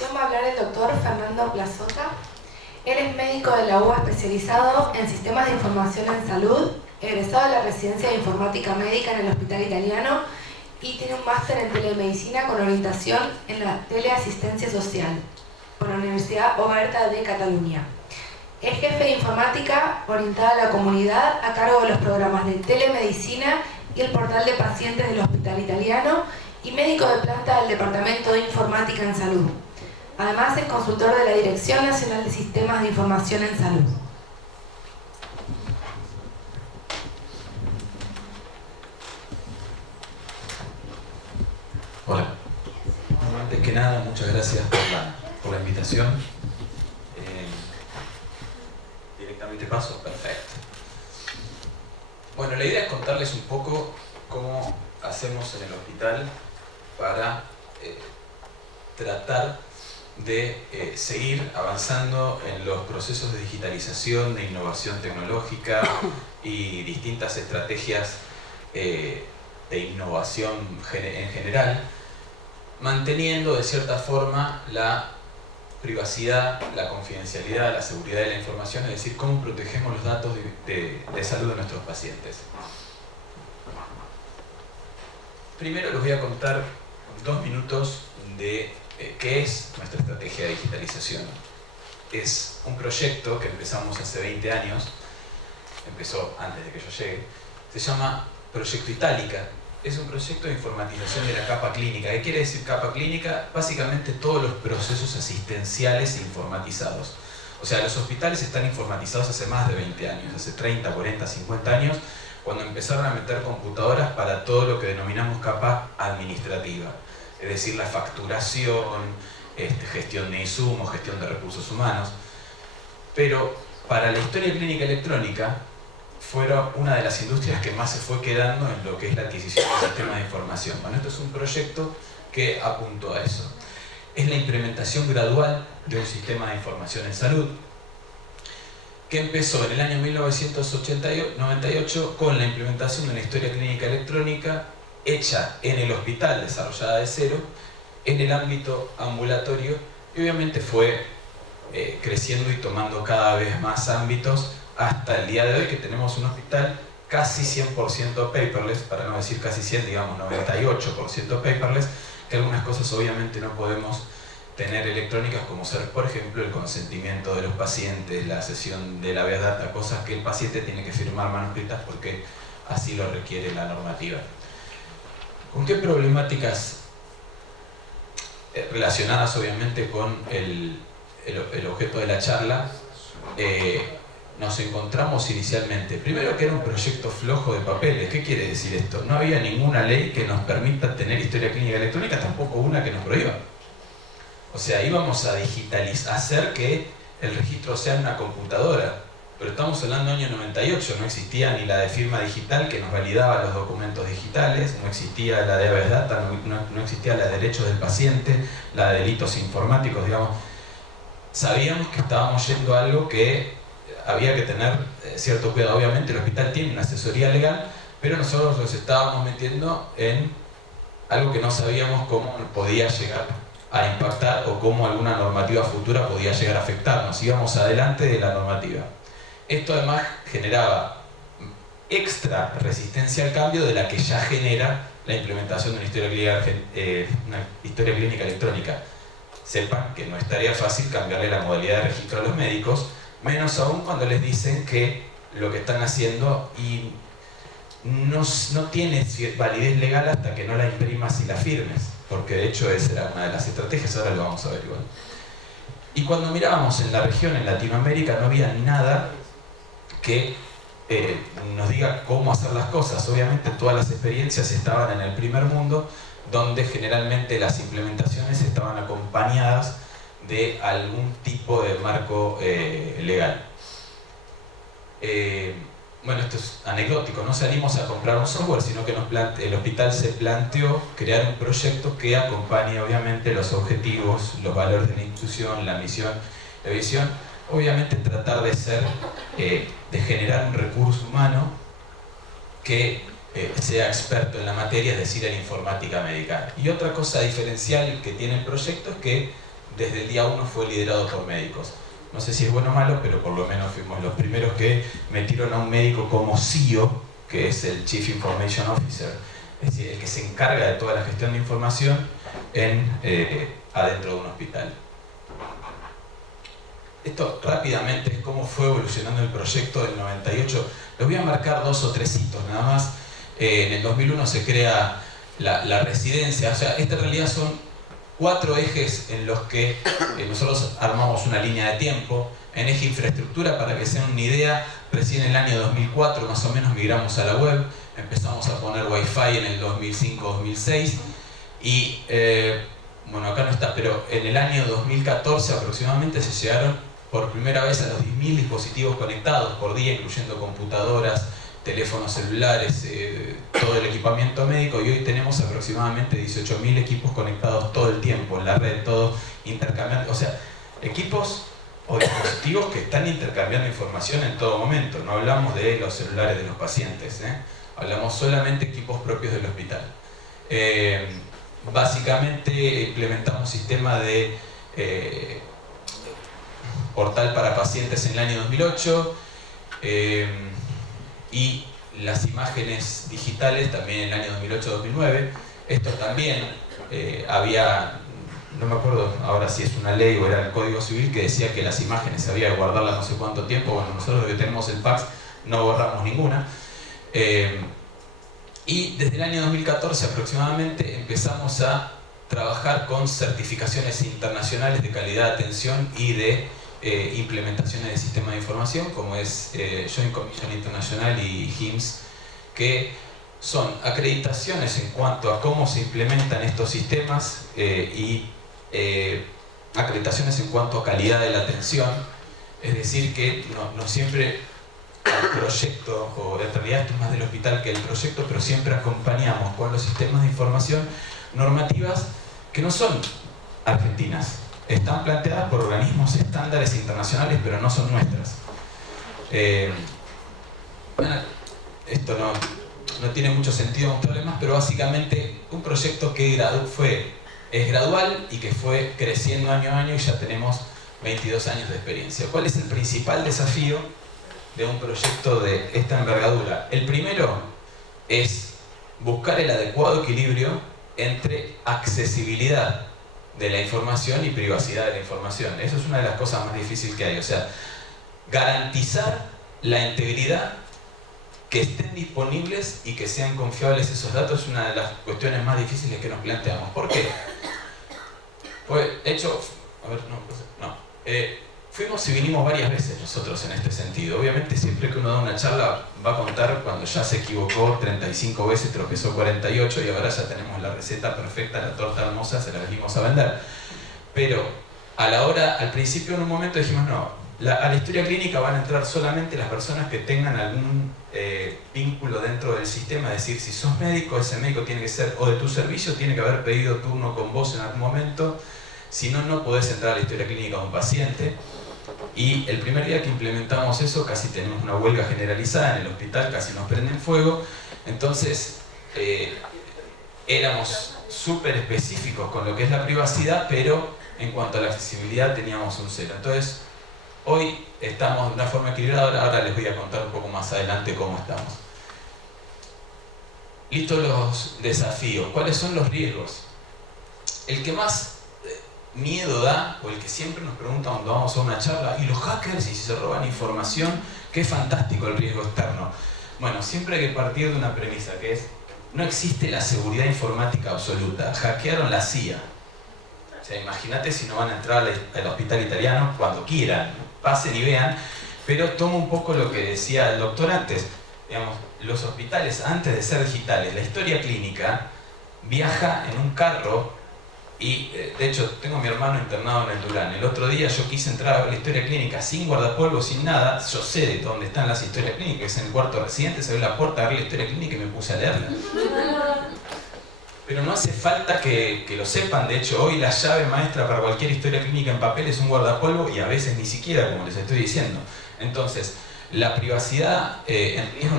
continuación va a hablar el doctor Fernando Plazota. Él es médico de la UBA especializado en sistemas de información en salud, egresado de la residencia de informática médica en el Hospital Italiano y tiene un máster en telemedicina con orientación en la teleasistencia social por la Universidad Oberta de Cataluña. Es jefe de informática orientada a la comunidad a cargo de los programas de telemedicina y el portal de pacientes del Hospital Italiano y médico de planta del Departamento de Informática en Salud. Además es consultor de la Dirección Nacional de Sistemas de Información en Salud. Hola. Antes que nada, muchas gracias por la invitación. Directamente paso, perfecto. Bueno, la idea es contarles un poco cómo hacemos en el hospital para tratar de seguir avanzando en los procesos de digitalización, de innovación tecnológica y distintas estrategias de innovación en general, manteniendo de cierta forma la privacidad, la confidencialidad, la seguridad de la información, es decir, cómo protegemos los datos de salud de nuestros pacientes. Primero les voy a contar 2 minutos de qué es nuestra estrategia de digitalización. Es un proyecto que empezamos hace 20 años, empezó antes de que yo llegue, se llama Proyecto Itálica. Es un proyecto de informatización de la capa clínica. ¿Qué quiere decir capa clínica? Básicamente todos los procesos asistenciales informatizados. O sea, los hospitales están informatizados hace más de 20 años, hace 30, 40, 50 años, cuando empezaron a meter computadoras para todo lo que denominamos capa administrativa. Es decir, la facturación, gestión de insumos, gestión de recursos humanos. Pero para la historia clínica electrónica, fueron una de las industrias que más se fue quedando en lo que es la adquisición de sistemas de información. Bueno, esto es un proyecto que apuntó a eso. Es la implementación gradual de un sistema de información en salud que empezó en el año 1998 con la implementación de una historia clínica electrónica hecha en el hospital, desarrollada de cero, en el ámbito ambulatorio, y obviamente fue creciendo y tomando cada vez más ámbitos hasta el día de hoy, que tenemos un hospital casi 100% paperless, para no decir casi 100, digamos 98% paperless, que algunas cosas obviamente no podemos tener electrónicas, como ser, por ejemplo, el consentimiento de los pacientes, la sesión de la vía data, cosas que el paciente tiene que firmar manuscritas porque así lo requiere la normativa. ¿Con qué problemáticas relacionadas obviamente con el objeto de la charla nos encontramos inicialmente? Primero, que era un proyecto flojo de papeles. ¿Qué quiere decir esto? No había ninguna ley que nos permita tener historia clínica electrónica, tampoco una que nos prohíba. O sea, íbamos a digitalizar, hacer que el registro sea en una computadora. Pero estamos hablando del año 98, no existía ni la de firma digital que nos validaba los documentos digitales, no existía la de Aves Data, no existía la de derechos del paciente, la de delitos informáticos, digamos. Sabíamos que estábamos yendo a algo que había que tener cierto cuidado. Obviamente el hospital tiene una asesoría legal, pero nosotros nos estábamos metiendo en algo que no sabíamos cómo podía llegar a impactar o cómo alguna normativa futura podía llegar a afectarnos. Íbamos adelante de la normativa. Esto además generaba extra resistencia al cambio de la que ya genera la implementación de una historia clínica electrónica. Sepan que no es tarea fácil cambiarle la modalidad de registro a los médicos, menos aún cuando les dicen que lo que están haciendo y no tiene validez legal hasta que no la imprimas y la firmes, porque de hecho esa era una de las estrategias, ahora lo vamos a ver igual. Y cuando mirábamos en la región, en Latinoamérica, no había nada que nos diga cómo hacer las cosas. Obviamente todas las experiencias estaban en el primer mundo, donde generalmente las implementaciones estaban acompañadas de algún tipo de marco legal. Bueno, esto es anecdótico, no salimos a comprar un software, sino que el hospital se planteó crear un proyecto que acompañe obviamente los objetivos, los valores de la institución, la misión, la visión. Obviamente tratar de generar un recurso humano que sea experto en la materia, es decir, en informática médica. Y otra cosa diferencial que tiene el proyecto es que desde el día 1 fue liderado por médicos. No sé si es bueno o malo, pero por lo menos fuimos los primeros que metieron a un médico como CEO, que es el Chief Information Officer, es decir, el que se encarga de toda la gestión de información adentro de un hospital. Esto rápidamente es cómo fue evolucionando el proyecto del 98. Les voy a marcar 2 o 3 hitos nada más. En el 2001 se crea la residencia. O sea, esta en realidad son 4 ejes en los que nosotros armamos una línea de tiempo. En eje infraestructura, para que se den una idea, recién en el año 2004 más o menos migramos a la web. Empezamos a poner Wi-Fi en el 2005-2006 y bueno, acá no está, pero en el año 2014 aproximadamente se llegaron por primera vez a los 10.000 dispositivos conectados por día, incluyendo computadoras, teléfonos celulares, todo el equipamiento médico, y hoy tenemos aproximadamente 18.000 equipos conectados todo el tiempo en la red, todos intercambiando, o sea, equipos o dispositivos que están intercambiando información en todo momento. No hablamos de los celulares de los pacientes, hablamos solamente de equipos propios del hospital. Básicamente implementamos sistema de portal para pacientes en el año 2008 y las imágenes digitales también en el año 2008-2009. Esto también había, no me acuerdo ahora si es una ley o era el Código Civil, que decía que las imágenes había que guardarlas no sé cuánto tiempo. Bueno, nosotros que tenemos el PACS no borramos ninguna. Y desde el año 2014 aproximadamente empezamos a trabajar con certificaciones internacionales de calidad de atención y de implementaciones de sistemas de información, como es Joint Commission International y HIMSS, que son acreditaciones en cuanto a cómo se implementan estos sistemas y acreditaciones en cuanto a calidad de la atención. Es decir, que no siempre el proyecto, o en realidad esto es más del hospital que el proyecto, pero siempre acompañamos con los sistemas de información normativas que no son argentinas. Están planteadas por organismos estándares internacionales, pero no son nuestras. Bueno, esto no tiene mucho sentido mostrarle más, pero básicamente un proyecto que es gradual y que fue creciendo año a año, y ya tenemos 22 años de experiencia. ¿Cuál es el principal desafío de un proyecto de esta envergadura? El primero es buscar el adecuado equilibrio entre accesibilidad de la información y privacidad de la información. Eso es una de las cosas más difíciles que hay. O sea, garantizar la integridad, que estén disponibles y que sean confiables esos datos, es una de las cuestiones más difíciles que nos planteamos. ¿Por qué? Pues, fuimos y vinimos varias veces nosotros en este sentido. Obviamente siempre que uno da una charla va a contar cuando ya se equivocó 35 veces, tropezó 48 y ahora ya tenemos la receta perfecta, la torta hermosa, se la venimos a vender. Pero al principio en un momento dijimos no, a la historia clínica van a entrar solamente las personas que tengan algún vínculo dentro del sistema, es decir, si sos médico, ese médico tiene que ser o de tu servicio, tiene que haber pedido turno con vos en algún momento, si no, no podés entrar a la historia clínica de un paciente. Y el primer día que implementamos eso, casi tenemos una huelga generalizada en el hospital, casi nos prenden fuego. Entonces, éramos súper específicos con lo que es la privacidad, pero en cuanto a la accesibilidad teníamos un cero. Entonces, hoy estamos de una forma equilibrada, ahora les voy a contar un poco más adelante cómo estamos. Listos los desafíos. ¿Cuáles son los riesgos? El que más miedo da, o el que siempre nos pregunta cuando vamos a una charla, y los hackers, y si se roban información, qué fantástico el riesgo externo. Bueno, siempre hay que partir de una premisa, que es, no existe la seguridad informática absoluta. Hackearon la CIA. O sea, imagínate si no van a entrar al hospital italiano cuando quieran, pasen y vean, pero tomo un poco lo que decía el doctor antes. Digamos, los hospitales, antes de ser digitales, la historia clínica viaja en un carro. Y de hecho tengo a mi hermano internado en el Durán. El otro día yo quise entrar a la historia clínica sin guardapolvo, sin nada. Yo sé de dónde están las historias clínicas, en el cuarto residente, se ve la puerta, agarré la historia clínica y me puse a leerla. Pero no hace falta que lo sepan. De hecho, hoy la llave maestra para cualquier historia clínica en papel es un guardapolvo, y a veces ni siquiera, como les estoy diciendo. Entonces, la privacidad en riesgo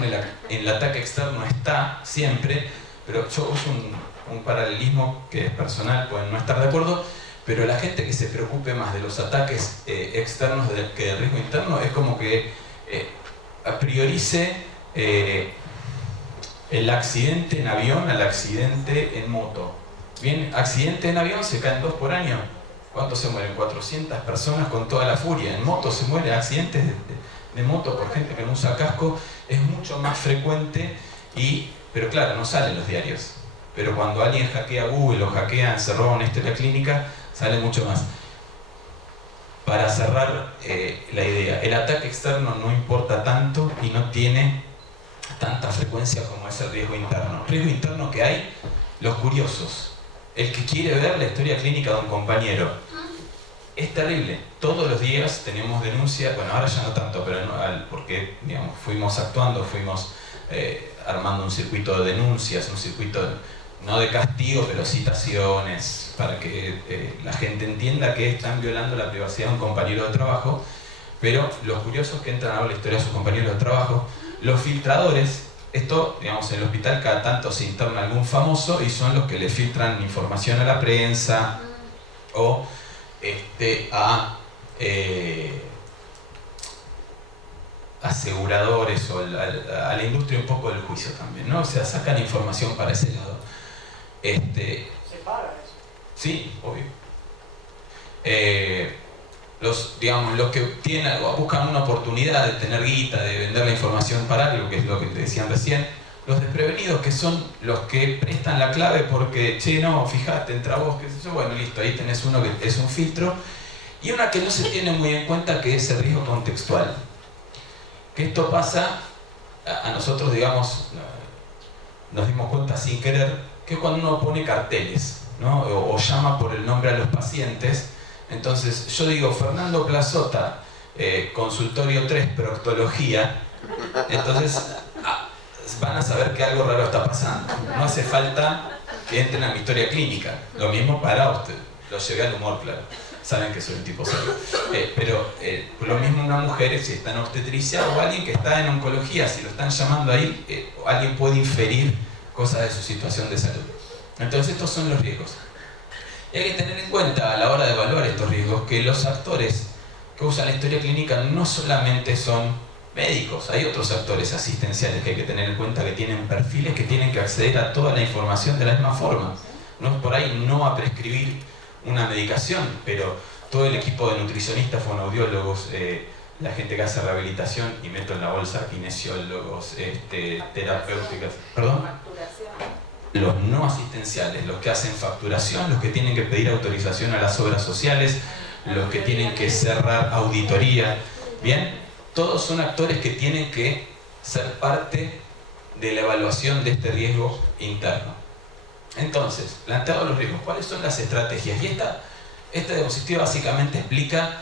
en el ataque externo está siempre, pero yo uso un paralelismo que es personal, pueden no estar de acuerdo, pero la gente que se preocupe más de los ataques externos que del riesgo interno es como que priorice el accidente en avión al accidente en moto. Bien, accidente en avión se caen 2 por año. ¿Cuántos se mueren? 400 personas con toda la furia. En moto se mueren accidentes de moto por gente que no usa casco. Es mucho más frecuente, pero claro, no salen los diarios. Pero cuando alguien hackea Google o hackean, se roba una historia clínica, sale mucho más. Para cerrar la idea, el ataque externo no importa tanto y no tiene tanta frecuencia como es el riesgo interno. El riesgo interno que hay, los curiosos. El que quiere ver la historia clínica de un compañero. Es terrible. Todos los días tenemos denuncias, bueno, ahora ya no tanto, pero porque digamos, fuimos actuando, fuimos armando un circuito de denuncias, un circuito no de castigo, pero citaciones, para que la gente entienda que están violando la privacidad de un compañero de trabajo. Pero los curiosos que entran a ver la historia de sus compañeros de trabajo, los filtradores, esto, digamos, en el hospital cada tanto se interna algún famoso y son los que le filtran información a la prensa o a aseguradores o a la industria un poco del juicio también, ¿no? O sea, sacan información para ese lado. ¿Se paga eso? Sí, obvio. Los que buscan una oportunidad de tener guita, de vender la información para algo, que es lo que te decían recién, los desprevenidos, que son los que prestan la clave porque, che, no, fíjate, entra vos, qué sé yo, bueno, listo, ahí tenés uno que es un filtro, y una que no se tiene muy en cuenta, que es el riesgo contextual. Que esto pasa, a nosotros, digamos, nos dimos cuenta sin querer, que es cuando uno pone carteles, ¿no? o llama por el nombre a los pacientes. Entonces yo digo, Fernando Plazota, consultorio 3, proctología, entonces van a saber que algo raro está pasando. No hace falta que entren a mi historia clínica. Lo mismo para usted, lo llevé al humor, claro. Saben que soy un tipo serio. Pero lo mismo una mujer, si está en obstetricia, o alguien que está en oncología, si lo están llamando ahí, alguien puede inferir cosas de su situación de salud. Entonces estos son los riesgos. Y hay que tener en cuenta a la hora de evaluar estos riesgos que los actores que usan la historia clínica no solamente son médicos, hay otros actores asistenciales que hay que tener en cuenta que tienen perfiles que tienen que acceder a toda la información de la misma forma. No es por ahí no a prescribir una medicación, pero todo el equipo de nutricionistas, fonoaudiólogos, la gente que hace rehabilitación, y meto en la bolsa kinesiólogos, terapéuticas, ¿perdón? Los no asistenciales, los que hacen facturación, los que tienen que pedir autorización a las obras sociales, los que tienen que cerrar auditoría, ¿bien? Todos son actores que tienen que ser parte de la evaluación de este riesgo interno. Entonces, planteados los riesgos, ¿cuáles son las estrategias? Y esta diapositiva básicamente explica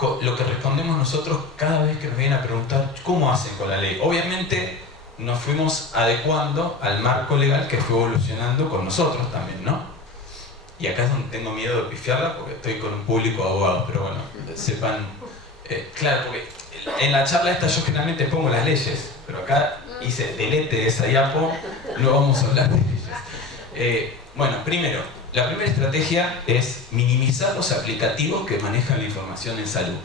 lo que respondemos nosotros cada vez que nos vienen a preguntar cómo hacen con la ley. Obviamente nos fuimos adecuando al marco legal que fue evolucionando con nosotros también, ¿no? Y acá es donde tengo miedo de pifiarla porque estoy con un público de abogados, pero bueno, sepan... claro, porque en la charla esta yo generalmente pongo las leyes, pero acá hice delete de esa diapo, no vamos a hablar de leyes. Bueno, primero, la primera estrategia es minimizar los aplicativos que manejan la información en salud.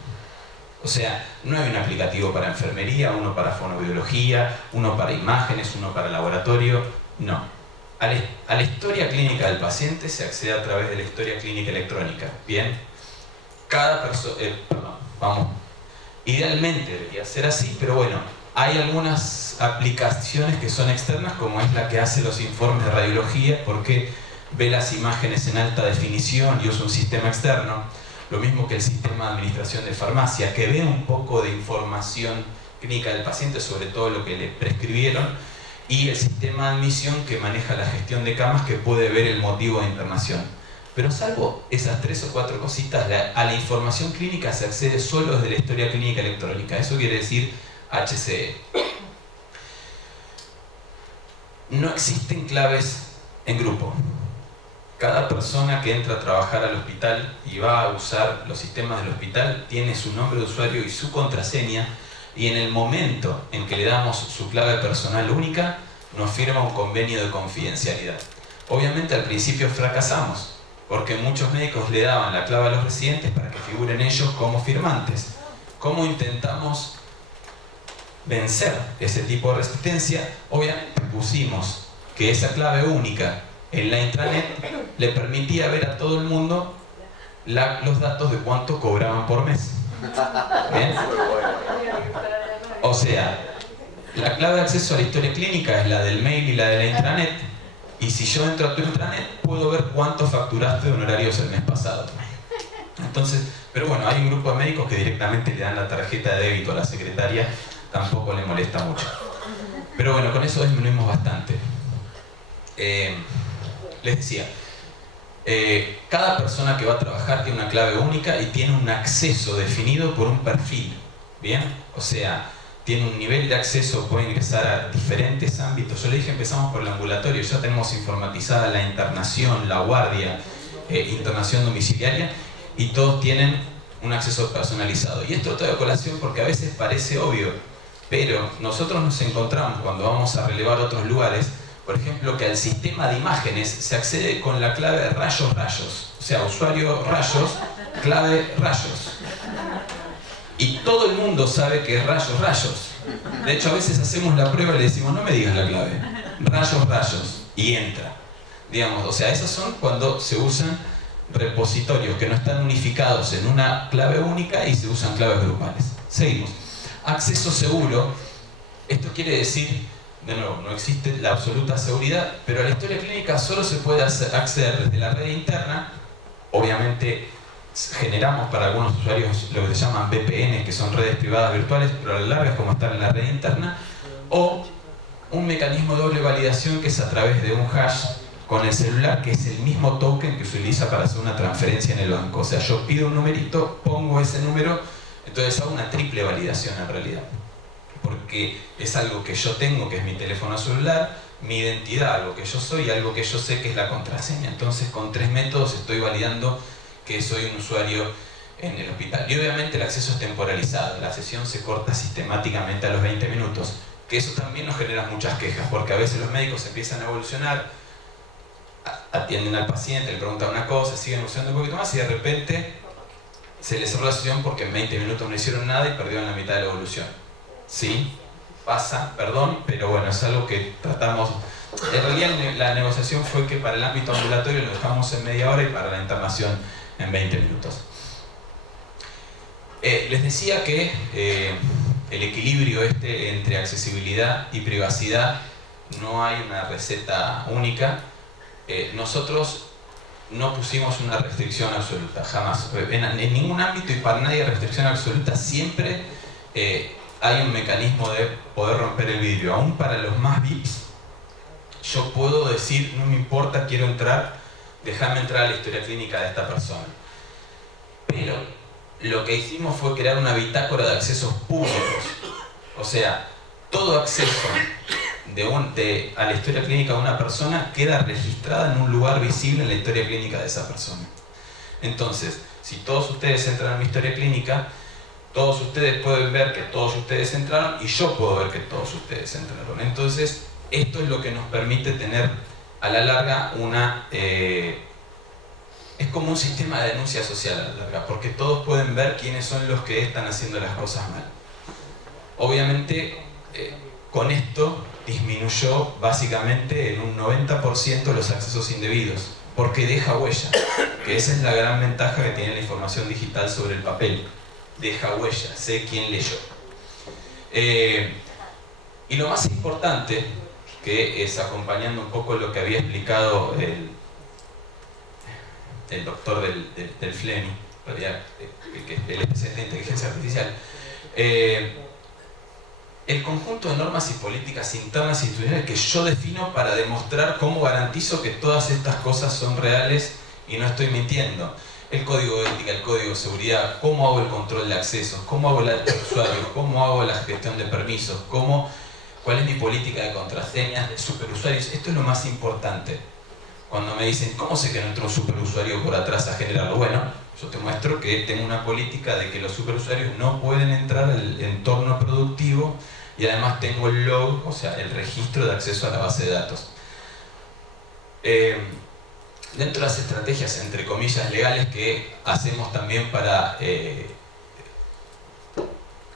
O sea, no hay un aplicativo para enfermería, uno para fonoaudiología, uno para imágenes, uno para laboratorio, no. A la historia clínica del paciente se accede a través de la historia clínica electrónica, ¿bien? Cada persona, idealmente debería ser así, pero bueno, hay algunas aplicaciones que son externas, como es la que hace los informes de radiología, porque ve las imágenes en alta definición y usa un sistema externo. Lo mismo que el sistema de administración de farmacia, que ve un poco de información clínica del paciente, sobre todo lo que le prescribieron, y el sistema de admisión que maneja la gestión de camas, que puede ver el motivo de internación. Pero salvo esas 3 o 4 cositas, a la información clínica se accede solo desde la historia clínica electrónica. Eso quiere decir HCE. No existen claves en grupo. Cada persona que entra a trabajar al hospital y va a usar los sistemas del hospital tiene su nombre de usuario y su contraseña, y en el momento en que le damos su clave personal única, nos firma un convenio de confidencialidad. Obviamente al principio fracasamos, porque muchos médicos le daban la clave a los residentes para que figuren ellos como firmantes. ¿Cómo intentamos vencer ese tipo de resistencia? Obviamente pusimos que esa clave única en la intranet le permitía ver a todo el mundo los datos de cuánto cobraban por mes. ¿Bien? O sea, la clave de acceso a la historia clínica es la del mail y la de la intranet, y si yo entro a tu intranet puedo ver cuánto facturaste de honorarios el mes pasado. Entonces, pero bueno, hay un grupo de médicos que directamente le dan la tarjeta de débito a la secretaria, tampoco le molesta mucho. Pero bueno, con eso disminuimos bastante. Les decía, cada persona que va a trabajar tiene una clave única y tiene un acceso definido por un perfil, ¿bien? O sea, tiene un nivel de acceso, puede ingresar a diferentes ámbitos. Yo le dije, empezamos por el ambulatorio, ya tenemos informatizada la internación, la guardia, internación domiciliaria, y todos tienen un acceso personalizado. Y esto traigo a colación porque a veces parece obvio, pero nosotros nos encontramos cuando vamos a relevar otros lugares, por ejemplo, que al sistema de imágenes se accede con la clave rayos, o sea, usuario rayos, clave rayos. Y todo el mundo sabe que es rayos. De hecho, a veces hacemos la prueba y le decimos, no me digas la clave, rayos, y entra. Digamos, o sea, esas son cuando se usan repositorios que no están unificados en una clave única y se usan claves grupales. Seguimos. Acceso seguro. Esto quiere decir, de nuevo, no existe la absoluta seguridad, pero a la historia clínica solo se puede acceder desde la red interna. Obviamente generamos para algunos usuarios lo que se llaman VPN, que son redes privadas virtuales, pero a la larga es como estar en la red interna, o un mecanismo de doble validación que es a través de un hash con el celular, que es el mismo token que se utiliza para hacer una transferencia en el banco. O sea, yo pido un numerito, pongo ese número, entonces hago una triple validación en realidad. Porque es algo que yo tengo, que es mi teléfono celular, mi identidad, algo que yo soy, y algo que yo sé que es la contraseña. Entonces con 3 métodos estoy validando que soy un usuario en el hospital. Y obviamente el acceso es temporalizado, la sesión se corta sistemáticamente a los 20 minutos, que eso también nos genera muchas quejas, porque a veces los médicos empiezan a evolucionar, atienden al paciente, le preguntan una cosa, siguen evolucionando un poquito más y de repente se les cerró la sesión porque en 20 minutos no hicieron nada y perdieron la mitad de la evolución. Sí, pasa, perdón, pero bueno, es algo que tratamos. En realidad la negociación fue que para el ámbito ambulatorio lo dejamos en media hora y para la internación en 20 minutos. Les decía que el equilibrio entre accesibilidad y privacidad, no hay una receta única. Nosotros no pusimos una restricción absoluta, jamás. En ningún ámbito y para nadie restricción absoluta. Siempre hay un mecanismo de poder romper el vidrio. Aún para los más VIPs, yo puedo decir, no me importa, quiero entrar, déjame entrar a la historia clínica de esta persona. Pero lo que hicimos fue crear una bitácora de accesos públicos. O sea, todo acceso a la historia clínica de una persona queda registrada en un lugar visible en la historia clínica de esa persona. Entonces, si todos ustedes entran a mi historia clínica, todos ustedes pueden ver que todos ustedes entraron y yo puedo ver que todos ustedes entraron. Entonces, esto es lo que nos permite tener a la larga una... es como un sistema de denuncia social a la larga, porque todos pueden ver quiénes son los que están haciendo las cosas mal. Obviamente, con esto disminuyó básicamente en un 90% los accesos indebidos, porque deja huella, que esa es la gran ventaja que tiene la información digital sobre el papel. Deja huella, sé quién leyó. Y lo más importante, que es acompañando un poco lo que había explicado el doctor del Fleming, que es el especialista de inteligencia artificial, el conjunto de normas y políticas internas e institucionales que yo defino para demostrar cómo garantizo que todas estas cosas son reales y no estoy mintiendo. El código de ética, el código de seguridad, cómo hago el control de accesos, cómo hago la de usuarios, cómo hago la gestión de permisos, cuál es mi política de contraseñas, de superusuarios. Esto es lo más importante. Cuando me dicen, ¿cómo sé que no entró un superusuario por atrás a generarlo? Bueno, yo te muestro que tengo una política de que los superusuarios no pueden entrar al entorno productivo y además tengo el log, o sea, el registro de acceso a la base de datos. dentro de las estrategias, entre comillas, legales que hacemos también para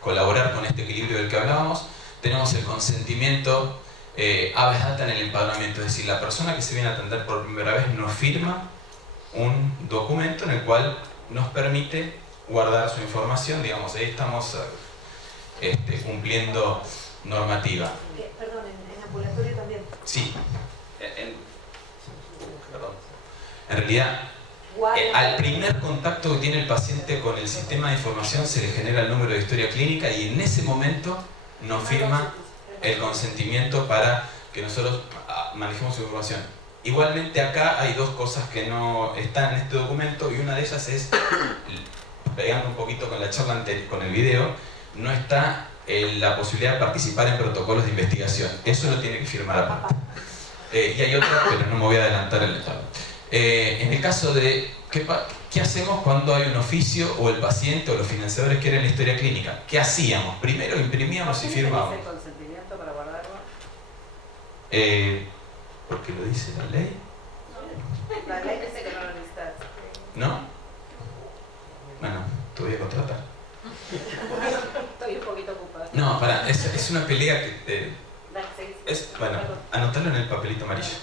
colaborar con este equilibrio del que hablábamos, tenemos el consentimiento habeas data en el empadronamiento, es decir, la persona que se viene a atender por primera vez nos firma un documento en el cual nos permite guardar su información, digamos, ahí estamos cumpliendo normativa. Perdón, en ambulatorio también. Sí, perdón. En realidad, al primer contacto que tiene el paciente con el sistema de información se le genera el número de historia clínica y en ese momento nos firma el consentimiento para que nosotros manejemos su información. Igualmente acá hay dos cosas que no están en este documento y una de ellas es, pegando un poquito con la charla anterior, con el video, no está la posibilidad de participar en protocolos de investigación. Eso lo tiene que firmar aparte. Y hay otra, pero no me voy a adelantar el detalle. En el caso de ¿qué hacemos cuando hay un oficio o el paciente o los financiadores quieren la historia clínica? ¿Qué hacíamos? Primero imprimíamos y firmábamos. ¿Tienes el consentimiento para guardarlo? ¿Porque lo dice la ley? La ley dice que no lo necesitas. ¿No? Bueno, te voy a contratar. Estoy un poquito ocupada. No, pará, es una pelea que... bueno, anotarlo en el papelito amarillo.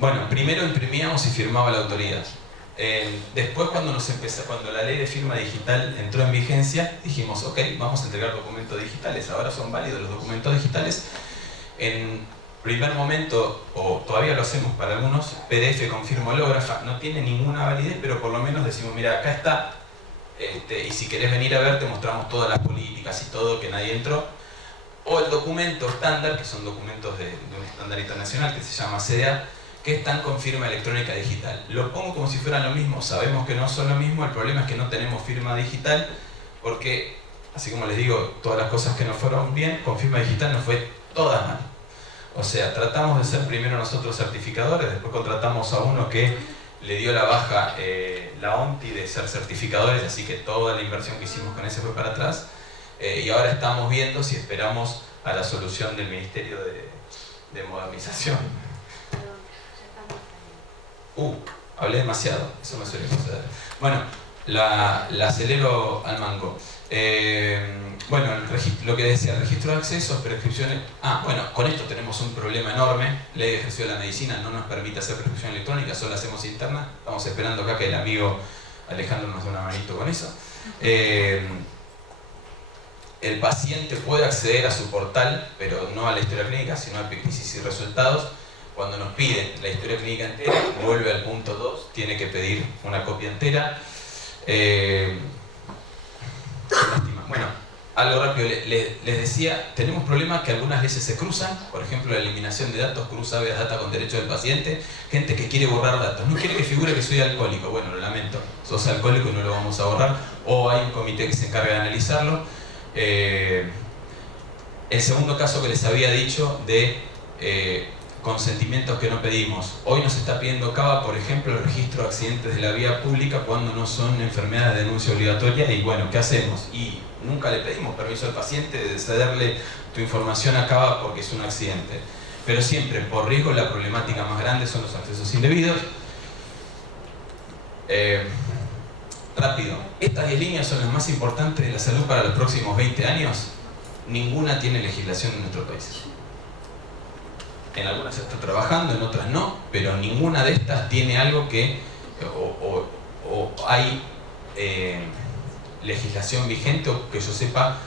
Bueno, primero imprimíamos y firmaba la autoridad. Después cuando la ley de firma digital entró en vigencia, dijimos, ok, vamos a entregar documentos digitales. Ahora son válidos los documentos digitales. En primer momento, o todavía lo hacemos para algunos, PDF con firma hológrafa, no tiene ninguna validez, pero por lo menos decimos, mira, acá está, y si querés venir a ver, te mostramos todas las políticas y todo, que nadie entró. O el documento estándar, que son documentos de un estándar internacional que se llama CDA, que están con firma electrónica digital. Lo pongo como si fueran lo mismo, sabemos que no son lo mismo, el problema es que no tenemos firma digital, porque, así como les digo, todas las cosas que nos fueron bien, con firma digital nos fue todas mal. O sea, tratamos de ser primero nosotros certificadores, después contratamos a uno que le dio la baja la ONTI de ser certificadores, así que toda la inversión que hicimos con ese fue para atrás. Y ahora estamos viendo si esperamos a la solución del Ministerio de Modernización. Hablé demasiado, eso me suele suceder. Bueno, la acelero al mango. Bueno, lo que decía, el registro de accesos, prescripciones... bueno, con esto tenemos un problema enorme. La Ley de Ejercicio de la Medicina no nos permite hacer prescripción electrónica, solo hacemos interna. Estamos esperando acá que el amigo Alejandro nos dé una manito con eso. El paciente puede acceder a su portal, pero no a la historia clínica, sino a epicrisis y resultados. Cuando nos piden la historia clínica entera, vuelve al punto 2, tiene que pedir una copia entera. Bueno, algo rápido, les decía, tenemos problemas que algunas veces se cruzan, por ejemplo la eliminación de datos cruza habeas data con derecho del paciente, gente que quiere borrar datos, no quiere que figure que soy alcohólico, bueno, lo lamento, sos alcohólico y no lo vamos a borrar, o hay un comité que se encarga de analizarlo. El segundo caso que les había dicho de consentimientos que no pedimos, hoy nos está pidiendo CABA, por ejemplo, el registro de accidentes de la vía pública cuando no son enfermedades de denuncia obligatoria, y bueno, ¿qué hacemos? Y nunca le pedimos permiso al paciente de cederle tu información a CABA porque es un accidente, pero siempre por riesgo la problemática más grande son los accesos indebidos. Rápido, estas 10 líneas son las más importantes de la salud para los próximos 20 años. Ninguna tiene legislación en nuestro país. En algunas se está trabajando, en otras no, pero ninguna de estas tiene algo que o hay legislación vigente o que yo sepa.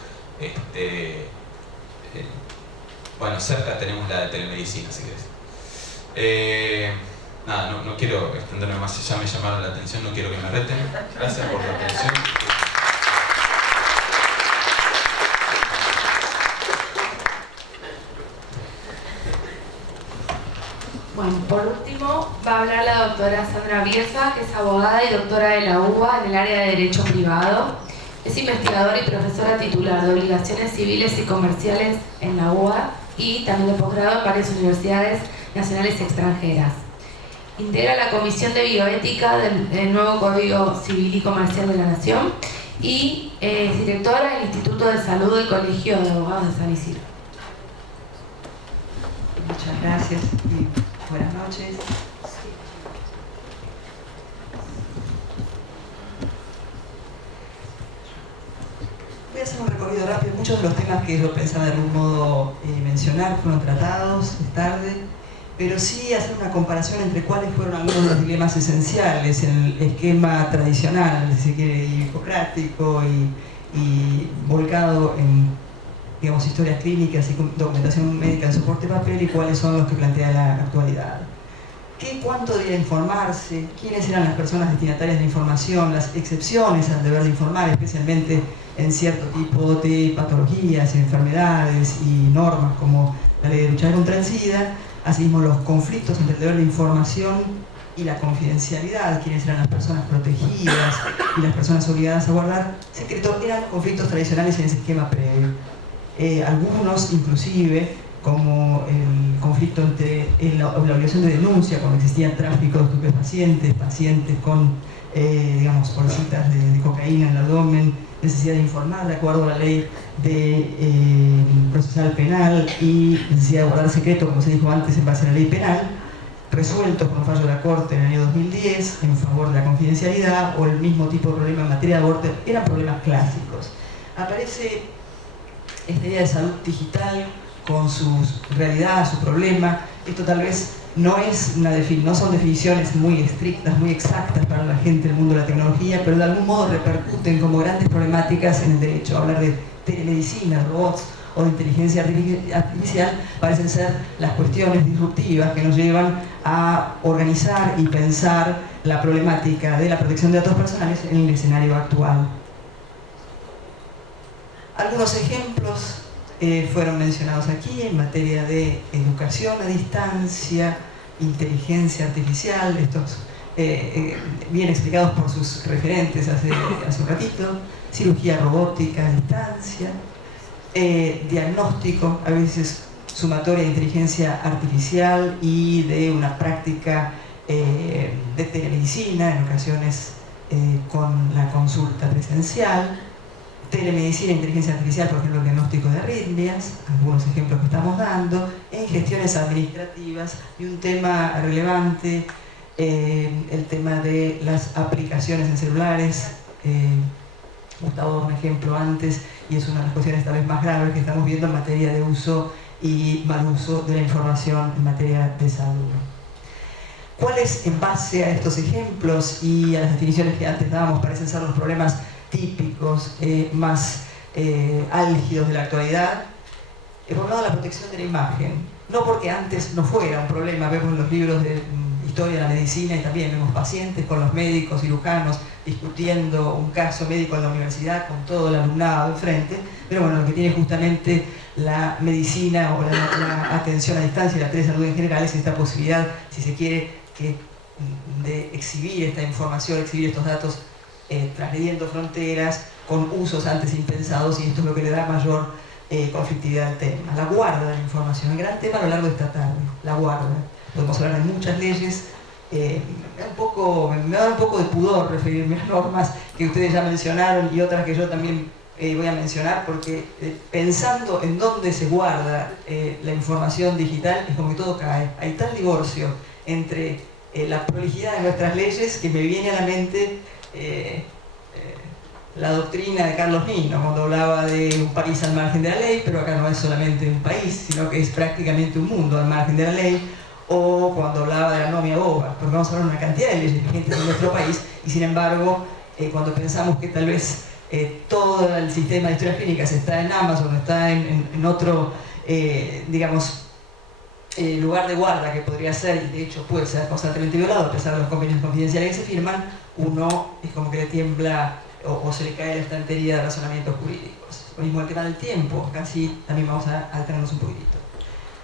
Bueno, cerca tenemos la de telemedicina, si querés. Nada, no quiero extenderme más, ya me llamaron la atención, no quiero que me reten. Gracias por la atención. Bueno, por último va a hablar la doctora Sandra Bielsa, que es abogada y doctora de la UBA en el área de Derecho Privado. Es investigadora y profesora titular de Obligaciones Civiles y Comerciales en la UBA y también de posgrado en varias universidades nacionales y extranjeras. Integra la Comisión de Bioética del nuevo Código Civil y Comercial de la Nación y es directora del Instituto de Salud del Colegio de Abogados de San Isidro. Muchas gracias. Buenas noches. muchos de los temas que yo pensaba de algún modo mencionar fueron tratados, es tarde, pero sí hacer una comparación entre cuáles fueron algunos de los dilemas esenciales en el esquema tradicional, si se quiere, hipocrático y volcado en, digamos, historias clínicas y documentación médica de soporte de papel, y cuáles son los que plantea la actualidad. ¿Cuánto debía informarse? ¿Quiénes eran las personas destinatarias de la información? Las excepciones al deber de informar, especialmente en cierto tipo de patologías, enfermedades y normas como la ley de lucha contra el SIDA. Asimismo, los conflictos entre el deber de información y la confidencialidad, quiénes eran las personas protegidas y las personas obligadas a guardar secreto, eran conflictos tradicionales en ese esquema previo. Algunos, inclusive, como el conflicto entre la obligación de denuncia cuando existía tráfico de estupefacientes, pacientes con, digamos, bolsitas de cocaína en el abdomen, necesidad de informar de acuerdo a la ley de procesal penal y necesidad de guardar secreto, como se dijo antes, en base a la ley penal, resueltos con un fallo de la Corte en el año 2010 en favor de la confidencialidad, o el mismo tipo de problema en materia de aborto, eran problemas clásicos. Aparece esta idea de salud digital con su realidad, su problema. Esto tal vez no son definiciones muy estrictas, muy exactas para la gente del mundo de la tecnología, pero de algún modo repercuten como grandes problemáticas en el derecho. Hablar de telemedicina, robots o de inteligencia artificial parecen ser las cuestiones disruptivas que nos llevan a organizar y pensar la problemática de la protección de datos personales en el escenario actual. Algunos ejemplos fueron mencionados aquí en materia de educación a distancia, inteligencia artificial, estos bien explicados por sus referentes hace un ratito, cirugía robótica a distancia, diagnóstico, a veces sumatoria de inteligencia artificial y de una práctica de telemedicina, en ocasiones con la consulta presencial, telemedicina e inteligencia artificial, por ejemplo, el diagnóstico de arritmias, algunos ejemplos que estamos dando, en gestiones administrativas, y un tema relevante, el tema de las aplicaciones en celulares. Gustavo daba un ejemplo antes, y es una de las cuestiones tal vez más graves que estamos viendo en materia de uso y mal uso de la información en materia de salud. ¿Cuáles, en base a estos ejemplos y a las definiciones que antes dábamos, parecen ser los problemas típicos, más álgidos de la actualidad? Por un lado, la protección de la imagen. No porque antes no fuera un problema, vemos en los libros de historia de la medicina y también vemos pacientes con los médicos cirujanos discutiendo un caso médico en la universidad con todo el alumnado enfrente, pero bueno, lo que tiene justamente la medicina o la atención a distancia y la telesalud en general es esta posibilidad, si se quiere, de exhibir esta información, exhibir estos datos transgrediendo fronteras con usos antes impensados, y esto es lo que le da mayor conflictividad al tema. La guarda de la información, el gran tema a lo largo de esta tarde, la guarda. Podemos hablar de muchas leyes, me da un poco de pudor referirme a normas que ustedes ya mencionaron y otras que yo también voy a mencionar, porque pensando en dónde se guarda la información digital, es como que todo cae. Hay tal divorcio entre la prolijidad de nuestras leyes que me viene a la mente la doctrina de Carlos Nino, cuando hablaba de un país al margen de la ley, pero acá no es solamente un país, sino que es prácticamente un mundo al margen de la ley, o cuando hablaba de la anomia boba, porque vamos a hablar de una cantidad de leyes vigentes en nuestro país, y sin embargo, cuando pensamos que tal vez todo el sistema de historias clínicas está en Amazon, está en otro, digamos, lugar de guarda que podría ser, y de hecho puede ser constantemente violado a pesar de los convenios confidenciales que se firman, uno es como que le tiembla o se le cae la estantería de razonamientos jurídicos. Lo mismo el tema del tiempo, casi también vamos a detenernos un poquitito.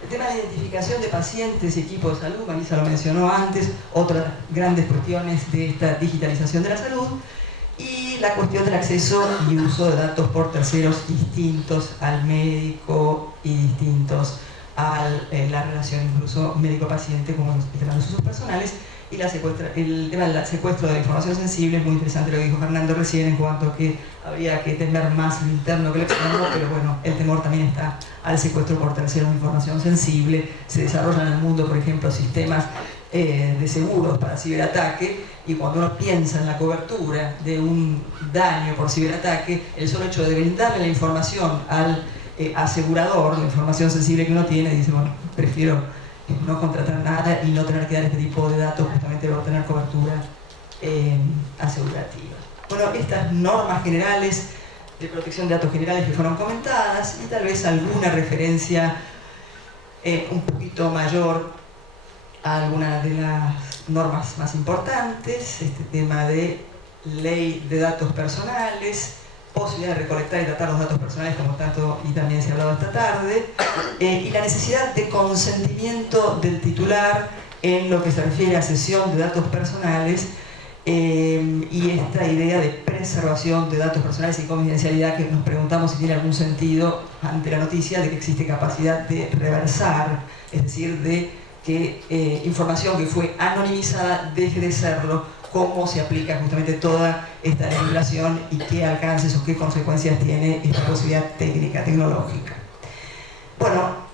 El tema de la identificación de pacientes y equipos de salud, Marisa lo mencionó antes, otras grandes cuestiones de esta digitalización de la salud, y la cuestión del acceso y uso de datos por terceros distintos al médico y distintos a la relación incluso médico-paciente, como el tema de los usos personales, y el tema del secuestro de la información sensible. Es muy interesante lo que dijo Fernando recién en cuanto a que habría que temer más lo interno que lo externo, pero bueno, el temor también está al secuestro por terceros de información sensible. Se desarrollan en el mundo, por ejemplo, sistemas de seguros para ciberataque, y cuando uno piensa en la cobertura de un daño por ciberataque, el solo hecho de brindarle la información al asegurador, la información sensible que uno tiene, dice, bueno, prefiero no contratar nada y no tener que dar este tipo de datos justamente para obtener cobertura asegurativa. Bueno, estas normas generales de protección de datos generales que fueron comentadas, y tal vez alguna referencia un poquito mayor a alguna de las normas más importantes, este tema de ley de datos personales, posibilidad de recolectar y tratar los datos personales, como tanto y también se ha hablado esta tarde, y la necesidad de consentimiento del titular en lo que se refiere a cesión de datos personales, y esta idea de preservación de datos personales y confidencialidad, que nos preguntamos si tiene algún sentido ante la noticia de que existe capacidad de reversar, es decir, de que información que fue anonimizada deje de serlo, cómo se aplica justamente toda esta legislación y qué alcances o qué consecuencias tiene esta posibilidad técnica, tecnológica. Bueno,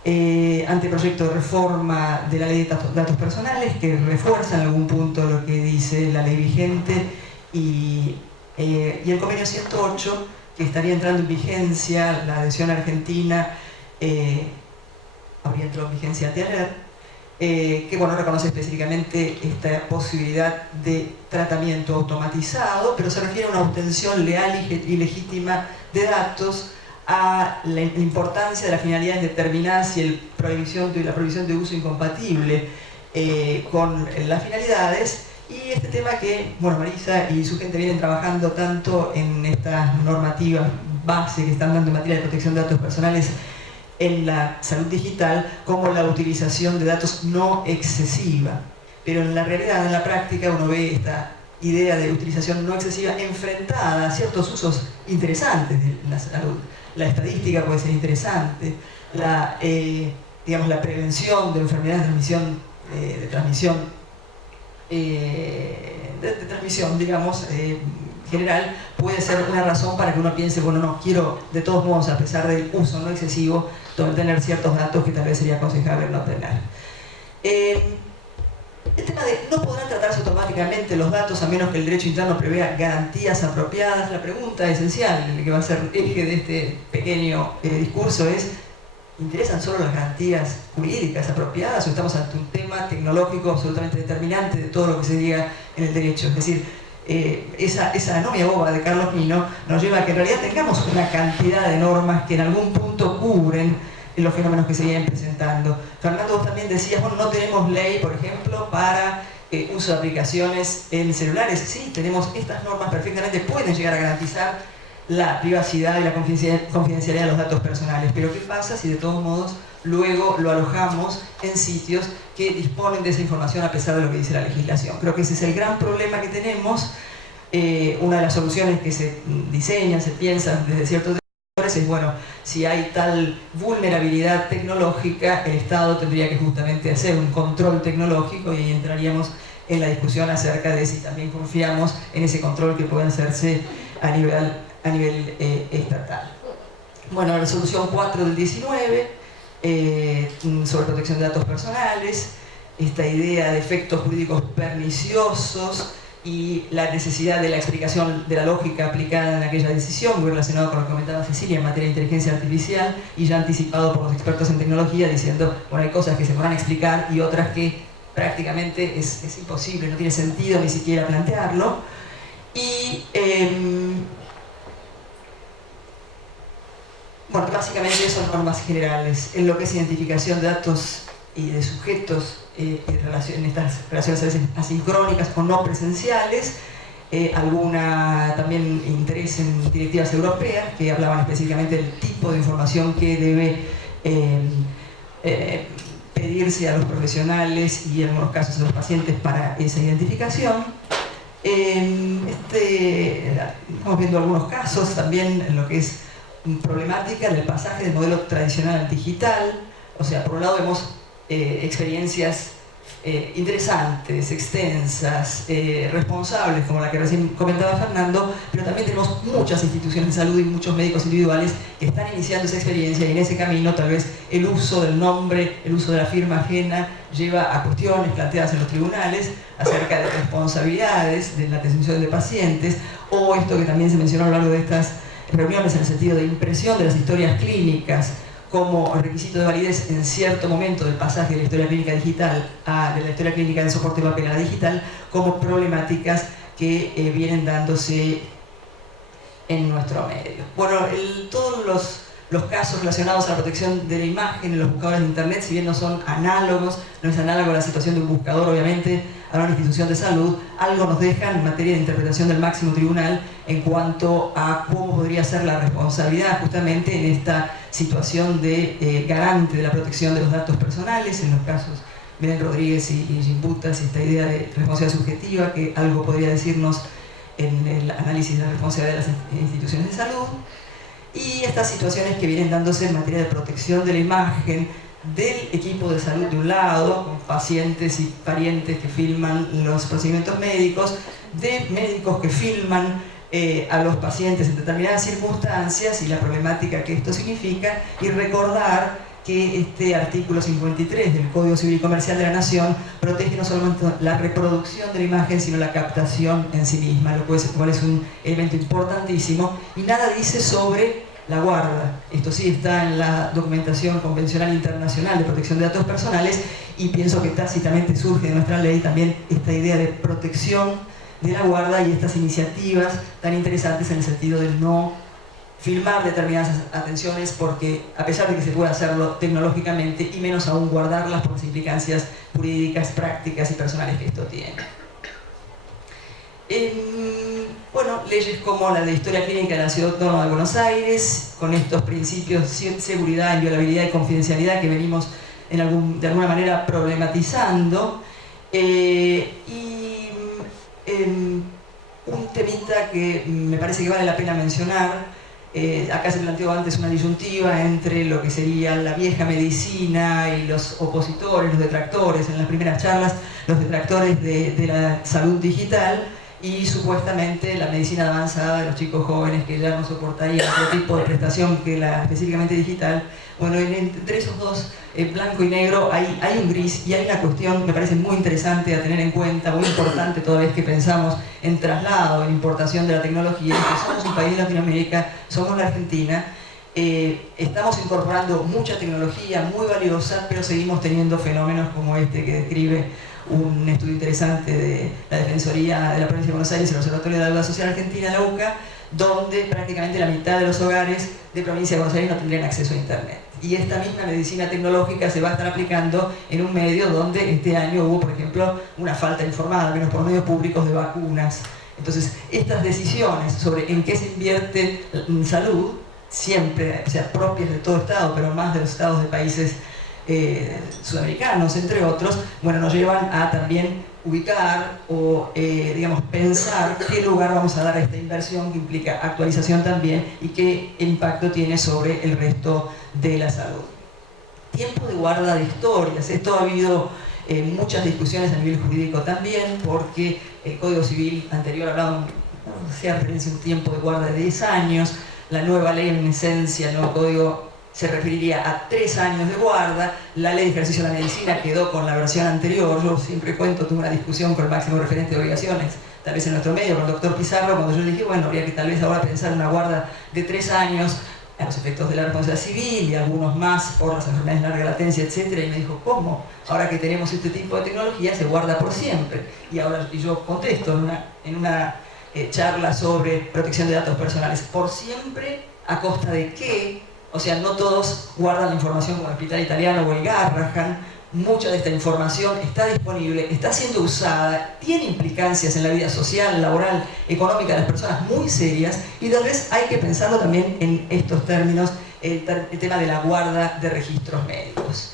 anteproyecto de reforma de la ley de datos personales que refuerza en algún punto lo que dice la ley vigente, y el convenio 108, que estaría entrando en vigencia, la adhesión argentina habría entrado en vigencia ayer, que bueno, reconoce específicamente esta posibilidad de tratamiento automatizado, pero se refiere a una obtención leal y legítima de datos, a la importancia de las finalidades determinadas y la prohibición de uso incompatible con las finalidades, y este tema que, bueno, Marisa y su gente vienen trabajando tanto en estas normativas base que están dando en materia de protección de datos personales en la salud digital, como la utilización de datos no excesiva. Pero en la realidad, en la práctica, uno ve esta idea de utilización no excesiva enfrentada a ciertos usos interesantes de la salud. La estadística puede ser interesante, digamos, la prevención de enfermedades de transmisión, digamos, general, puede ser una razón para que uno piense, bueno, no, quiero de todos modos, a pesar del uso no excesivo, tener ciertos datos que tal vez sería aconsejable no tener. El tema de no podrán tratarse automáticamente los datos a menos que el derecho interno prevea garantías apropiadas. La pregunta esencial, que va a ser eje de este pequeño discurso, es: ¿interesan solo las garantías jurídicas apropiadas o estamos ante un tema tecnológico absolutamente determinante de todo lo que se diga en el derecho? Es decir, esa anomia boba de Carlos Mino nos lleva a que en realidad tengamos una cantidad de normas que en algún punto cubren los fenómenos que se vienen presentando. Fernando, vos también decías, bueno, no tenemos ley, por ejemplo, para uso de aplicaciones en celulares. Sí, tenemos estas normas, perfectamente pueden llegar a garantizar la privacidad y la confidencialidad de los datos personales, pero ¿qué pasa si de todos modos luego lo alojamos en sitios que disponen de esa información a pesar de lo que dice la legislación? Creo que ese es el gran problema que tenemos. Una de las soluciones que se diseñan, se piensan desde ciertos es, bueno, si hay tal vulnerabilidad tecnológica, el Estado tendría que justamente hacer un control tecnológico, y ahí entraríamos en la discusión acerca de si también confiamos en ese control que puede hacerse a nivel estatal. Bueno, la resolución 4 del 19 sobre protección de datos personales, esta idea de efectos jurídicos perniciosos y la necesidad de la explicación de la lógica aplicada en aquella decisión, muy relacionado con lo que comentaba Cecilia en materia de inteligencia artificial, y ya anticipado por los expertos en tecnología, diciendo, bueno, hay cosas que se van a explicar y otras que prácticamente es imposible, no tiene sentido ni siquiera plantearlo. Y bueno, básicamente son normas generales en lo que es identificación de datos y de sujetos en estas relaciones a veces asincrónicas o no presenciales. Alguna también interés en directivas europeas que hablaban específicamente del tipo de información que debe pedirse a los profesionales y en algunos casos a los pacientes para esa identificación. Estamos viendo algunos casos también en lo que es problemática del pasaje del modelo tradicional al digital. O sea, por un lado vemos experiencias interesantes, extensas, responsables, como la que recién comentaba Fernando, pero también tenemos muchas instituciones de salud y muchos médicos individuales que están iniciando esa experiencia, y en ese camino tal vez el uso del nombre, el uso de la firma ajena lleva a cuestiones planteadas en los tribunales acerca de responsabilidades de la atención de pacientes, o esto que también se mencionó a lo largo de estas reuniones en el sentido de impresión de las historias clínicas como requisito de validez en cierto momento del pasaje de la historia clínica digital de la historia clínica de soporte de papel a la digital, como problemáticas que vienen dándose en nuestro medio. Bueno, todos los casos relacionados a la protección de la imagen en los buscadores de internet, si bien no son análogos, no es análogo a la situación de un buscador, obviamente, a una institución de salud, algo nos dejan en materia de interpretación del máximo tribunal en cuanto a cómo podría ser la responsabilidad justamente en esta situación de garante de la protección de los datos personales, en los casos Belén Rodríguez y Jim Butas, esta idea de responsabilidad subjetiva, que algo podría decirnos en el análisis de la responsabilidad de las instituciones de salud, y estas situaciones que vienen dándose en materia de protección de la imagen del equipo de salud de un lado, con pacientes y parientes que filman los procedimientos médicos, de médicos que filman a los pacientes en determinadas circunstancias y la problemática que esto significa, y recordar que este artículo 53 del Código Civil y Comercial de la Nación protege no solamente la reproducción de la imagen, sino la captación en sí misma, lo cual es un elemento importantísimo, y nada dice sobre la guarda. Esto sí está en la documentación convencional internacional de protección de datos personales, y pienso que tácitamente surge de nuestra ley también esta idea de protección de la guarda y estas iniciativas tan interesantes en el sentido de no filmar determinadas atenciones, porque a pesar de que se puede hacerlo tecnológicamente, y menos aún guardarlas por las implicancias jurídicas, prácticas y personales que esto tiene. Bueno, leyes como la de Historia Clínica de la Ciudad Autónoma de Buenos Aires, con estos principios de seguridad, inviolabilidad y confidencialidad que venimos de alguna manera problematizando, un temita que me parece que vale la pena mencionar. Acá se planteó antes una disyuntiva entre lo que sería la vieja medicina y los opositores, los detractores, en las primeras charlas, los detractores de la salud digital, y supuestamente la medicina avanzada de los chicos jóvenes que ya no soportarían otro tipo de prestación que la específicamente digital. Bueno, entre esos dos, blanco y negro, hay un gris, y hay una cuestión, me parece muy interesante a tener en cuenta, muy importante toda vez que pensamos en traslado, en importación de la tecnología, que somos un país de Latinoamérica, somos la Argentina, estamos incorporando mucha tecnología muy valiosa, pero seguimos teniendo fenómenos como este que describe un estudio interesante de la Defensoría de la Provincia de Buenos Aires, el Observatorio de la Deuda Social Argentina, la UCA, donde prácticamente la mitad de los hogares de Provincia de Buenos Aires no tendrían acceso a Internet. Y esta misma medicina tecnológica se va a estar aplicando en un medio donde este año hubo, por ejemplo, una falta informada, al menos por medios públicos, de vacunas. Entonces, estas decisiones sobre en qué se invierte en salud, siempre, o sea, propias de todo Estado, pero más de los estados de países sudamericanos, entre otros, bueno, nos llevan a también ubicar o, digamos, pensar qué lugar vamos a dar a esta inversión, que implica actualización también, y qué impacto tiene sobre el resto de la salud. Tiempo de guarda de historias. Esto ha habido muchas discusiones a nivel jurídico también, porque el Código Civil anterior hablaba, hacía referencia a un tiempo de guarda de 10 años, la nueva ley en esencia, el nuevo código, se referiría a 3 años de guarda. La ley de ejercicio de la medicina quedó con la versión anterior. Yo siempre cuento, tuve una discusión con el máximo referente de obligaciones, tal vez en nuestro medio, con el doctor Pizarro, cuando yo le dije, bueno, habría que tal vez ahora pensar una guarda de 3 años a los efectos de la responsabilidad civil y algunos más por las enfermedades de larga latencia, etc. Y me dijo, ¿cómo? Ahora que tenemos este tipo de tecnología se guarda por siempre. Y yo contesto en una charla sobre protección de datos personales, ¿por siempre a costa de qué? O sea, no todos guardan la información como el Hospital Italiano o el Garrahan. Mucha de esta información está disponible, está siendo usada, tiene implicancias en la vida social, laboral, económica de las personas muy serias, y tal vez hay que pensarlo también en estos términos, el tema de la guarda de registros médicos.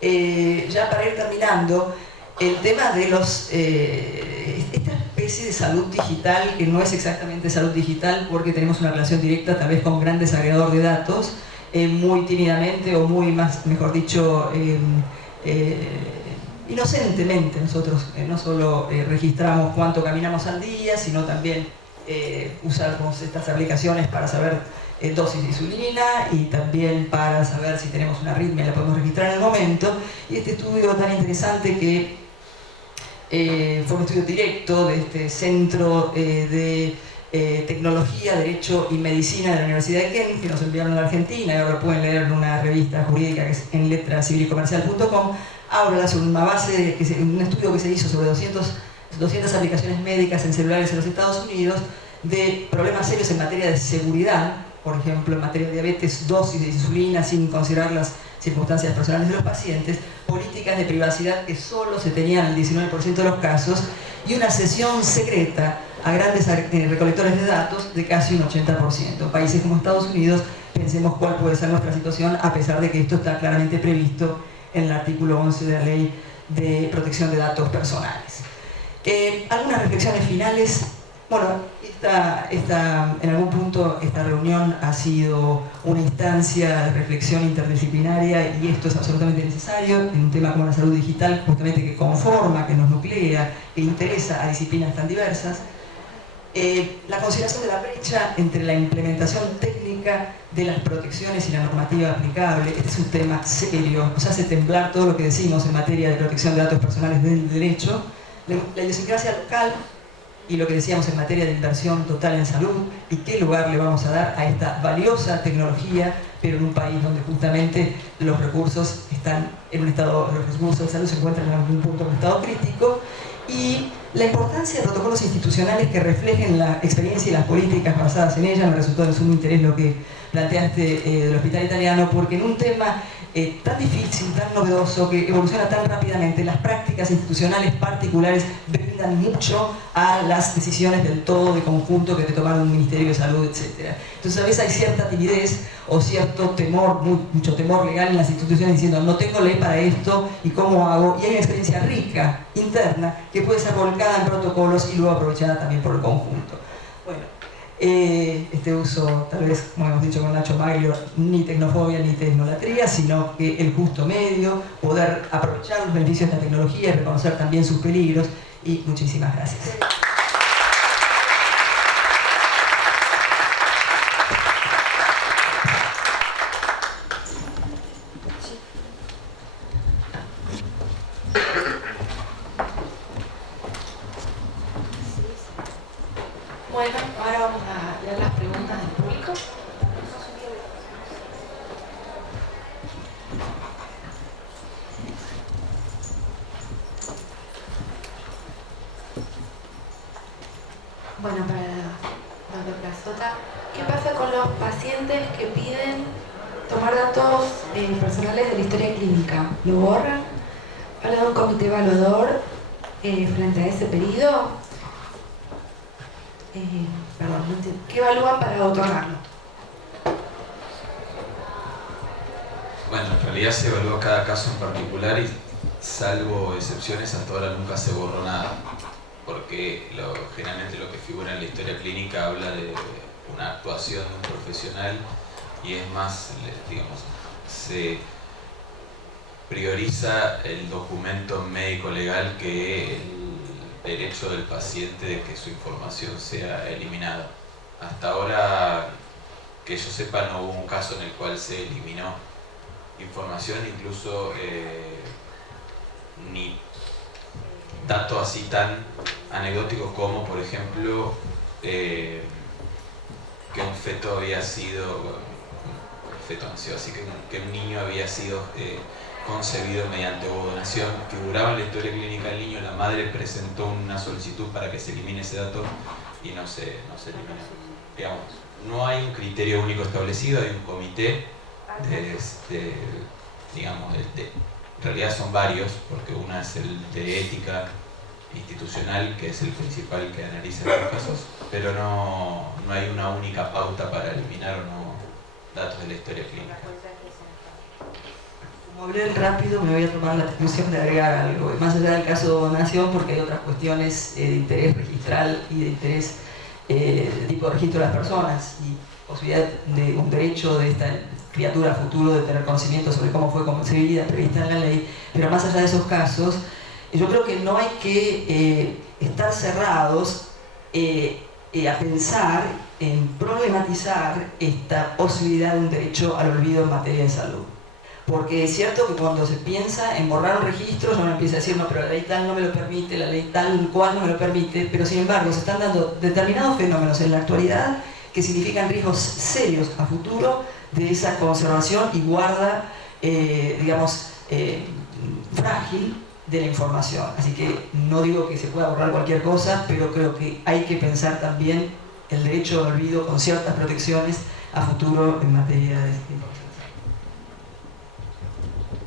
Ya para ir terminando, el tema de esta especie de salud digital, que no es exactamente salud digital porque tenemos una relación directa tal vez con un gran desagregador de datos, muy tímidamente o muy más, mejor dicho, inocentemente nosotros no solo registramos cuánto caminamos al día, sino también usamos estas aplicaciones para saber dosis de insulina y también para saber si tenemos una arritmia, la podemos registrar en el momento. Y este estudio tan interesante que fue un estudio directo de este Centro de Tecnología, Derecho y Medicina de la Universidad de Kent, que nos enviaron a la Argentina, y ahora lo pueden leer en una revista jurídica que es en letracivilicomercial.com. Habla sobre una base, un estudio que se hizo sobre 200 aplicaciones médicas en celulares en los Estados Unidos de problemas serios en materia de seguridad, por ejemplo, en materia de diabetes, dosis de insulina sin considerar las circunstancias personales de los pacientes, políticas de privacidad que solo se tenían en el 19% de los casos y una cesión secreta a grandes recolectores de datos de casi un 80%. Países como Estados Unidos, pensemos cuál puede ser nuestra situación, a pesar de que esto está claramente previsto en el artículo 11 de la Ley de Protección de Datos Personales. Algunas reflexiones finales. Bueno, en algún punto esta reunión ha sido una instancia de reflexión interdisciplinaria y esto es absolutamente necesario en un tema como la salud digital, justamente que conforma, que nos nuclea, que interesa a disciplinas tan diversas. La consideración de la brecha entre la implementación técnica de las protecciones y la normativa aplicable. Este es un tema serio, nos hace temblar todo lo que decimos en materia de protección de datos personales del derecho. La idiosincrasia local y lo que decíamos en materia de inversión total en salud y qué lugar le vamos a dar a esta valiosa tecnología, pero en un país donde justamente los recursos están en un estado, los recursos de salud se encuentran en algún punto en un estado crítico, y la importancia de protocolos institucionales que reflejen la experiencia y las políticas basadas en ella. Me resultó de sumo interés lo que planteaste del Hospital Italiano, porque en un tema tan difícil, tan novedoso, que evoluciona tan rápidamente, las prácticas institucionales particulares brindan mucho a las decisiones del todo, de conjunto, que te tomaron un Ministerio de Salud, etc. Entonces a veces hay cierta timidez o cierto temor, mucho temor legal en las instituciones diciendo no tengo ley para esto y cómo hago, y hay una experiencia rica, interna, que puede ser volcada en protocolos y luego aprovechada también por el conjunto. Bueno, este uso, tal vez, como hemos dicho con Nacho Maglio, ni tecnofobia ni tecnolatría, sino que el justo medio, poder aprovechar los beneficios de la tecnología y reconocer también sus peligros, y muchísimas gracias. Bueno, ahora vamos a leer las preguntas del público. Bueno, para la doctora Plazota, ¿qué pasa con los pacientes que piden tomar datos personales de la historia clínica? ¿Lo borran? ¿Habla de un comité evaluador frente a ese pedido? Perdón, no entiendo. ¿Qué evalúan para otorgarlo? Bueno, en realidad se evalúa cada caso en particular y, salvo excepciones, hasta ahora nunca se borró nada, porque generalmente lo que figura en la historia clínica habla de una actuación de un profesional y es más, digamos, se prioriza el documento médico legal que el derecho del paciente de que su información sea eliminada. Hasta ahora, que yo sepa, no hubo un caso en el cual se eliminó información, incluso ni datos así tan anecdóticos como, por ejemplo, que un feto había sido, así que un niño había sido concebido mediante ovodonación. Figuraba en la historia clínica del niño, la madre presentó una solicitud para que se elimine ese dato y no se eliminó. Digamos, no hay un criterio único establecido, hay un comité en realidad son varios, porque una es el de ética institucional, que es el principal que analiza los casos, pero no hay una única pauta para eliminar o no datos de la historia clínica. Como hablé rápido, me voy a tomar la atribución de agregar algo, más allá del caso de donación, porque hay otras cuestiones de interés registral y de interés de tipo de registro de las personas y posibilidad de un derecho de esta criatura futuro de tener conocimiento sobre cómo fue concebida, prevista en la ley, pero más allá de esos casos, Yo creo que no hay que estar cerrados a pensar en problematizar esta posibilidad de un derecho al olvido en materia de salud. Porque es cierto que cuando se piensa en borrar un registro, uno empieza a decir, no, pero la ley tal no me lo permite, la ley tal cual no me lo permite, pero sin embargo se están dando determinados fenómenos en la actualidad que significan riesgos serios a futuro de esa conservación y guarda, frágil de la información. Así que no digo que se pueda borrar cualquier cosa, pero creo que hay que pensar también el derecho al olvido con ciertas protecciones a futuro en materia de este tipo.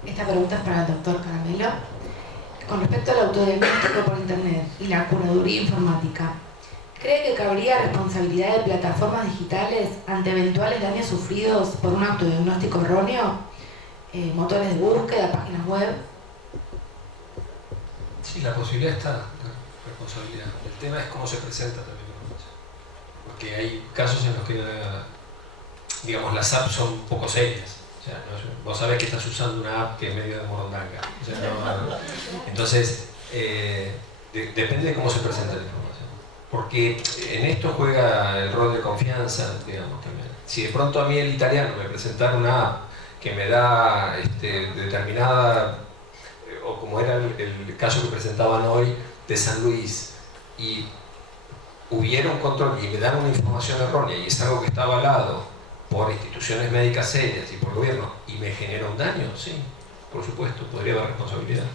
Esta pregunta es para el doctor Caramelo. Con respecto al autodiagnóstico por internet y la curaduría informática, ¿cree que cabría responsabilidad de plataformas digitales ante eventuales daños sufridos por un autodiagnóstico erróneo? Motores de búsqueda, páginas web. Sí, la posibilidad está, la responsabilidad. El tema es cómo se presenta también la información. Porque hay casos en los que, digamos, las apps son un poco serias. O sea, vos sabés que estás usando una app que es medio de morondanga. O sea, entonces, depende de cómo se presenta la información. Porque en esto juega el rol de confianza, digamos, también. Si de pronto a mí el italiano me presentara una app que me da determinada, o como era el caso que presentaban hoy de San Luis, y hubiera un control y me dan una información errónea y es algo que está avalado por instituciones médicas serias y por el gobierno y me genera un daño, sí, por supuesto, podría haber responsabilidad.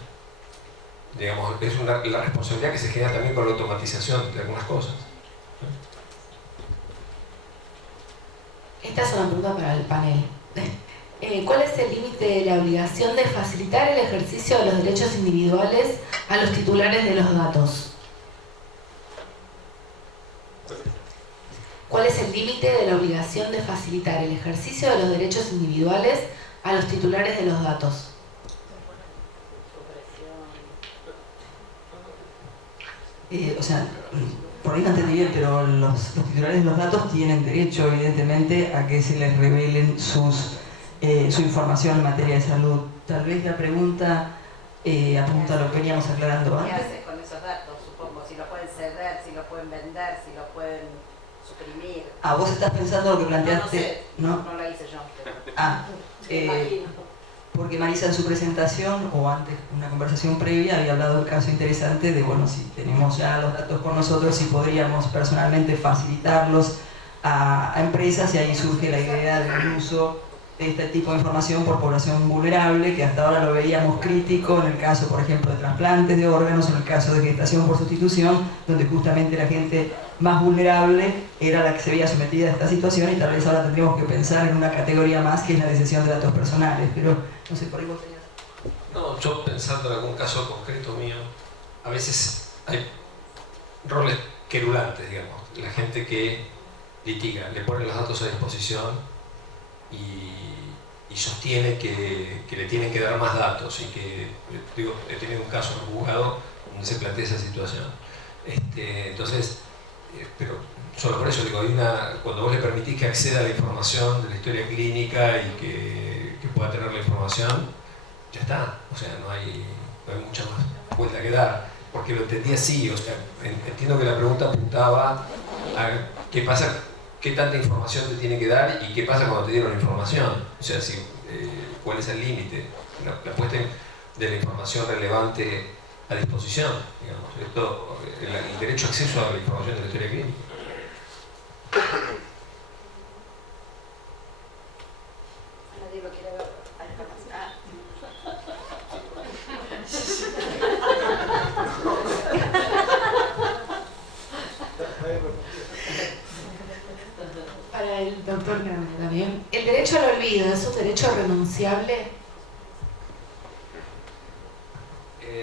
Digamos, es la responsabilidad que se genera también con la automatización de algunas cosas. Esta es una pregunta para el panel. ¿Cuál es el límite de la obligación de facilitar el ejercicio de los derechos individuales a los titulares de los datos? ¿Cuál es el límite de la obligación de facilitar el ejercicio de los derechos individuales a los titulares de los datos? Por ahí no entendí bien, pero los titulares de los datos tienen derecho, evidentemente, a que se les revelen su información en materia de salud. Tal vez la pregunta apunta a lo que veníamos aclarando ¿Qué antes. hace con esos datos? Supongo, si los pueden ceder, si los pueden vender, si los pueden suprimir. Vos estás pensando lo que planteaste, no lo hice yo. Pero, porque Marisa en su presentación, o antes una conversación previa, había hablado del caso interesante de, bueno, si tenemos ya los datos con nosotros, si podríamos personalmente facilitarlos a empresas, y ahí surge la idea del uso de este tipo de información por población vulnerable, que hasta ahora lo veíamos crítico en el caso, por ejemplo, de trasplantes de órganos, en el caso de gestación por sustitución, donde justamente la gente más vulnerable era la que se veía sometida a esta situación, y tal vez ahora tendríamos que pensar en una categoría más, que es la de cesión de datos personales, pero no sé, por ahí vos tenías... No, yo pensando en algún caso concreto mío, a veces hay roles querulantes, digamos, la gente que litiga, le pone los datos a disposición y sostiene que le tienen que dar más datos, y que, digo, he tenido un caso en un juzgado donde se plantea esa situación. Entonces, pero solo por eso digo, cuando vos le permitís que acceda a la información de la historia clínica y que pueda tener la información, ya está, o sea, no hay mucha más vuelta que dar, porque lo entendí así, o sea, entiendo que la pregunta apuntaba a qué pasa, qué tanta información te tiene que dar y qué pasa cuando te dieron la información, o sea, cuál es el límite, la puesta de la información relevante a disposición, digamos, el derecho a acceso a la información de la historia clínica. Nadie lo quiere ver. Para el doctor Grande también. ¿El derecho al olvido es un derecho renunciable?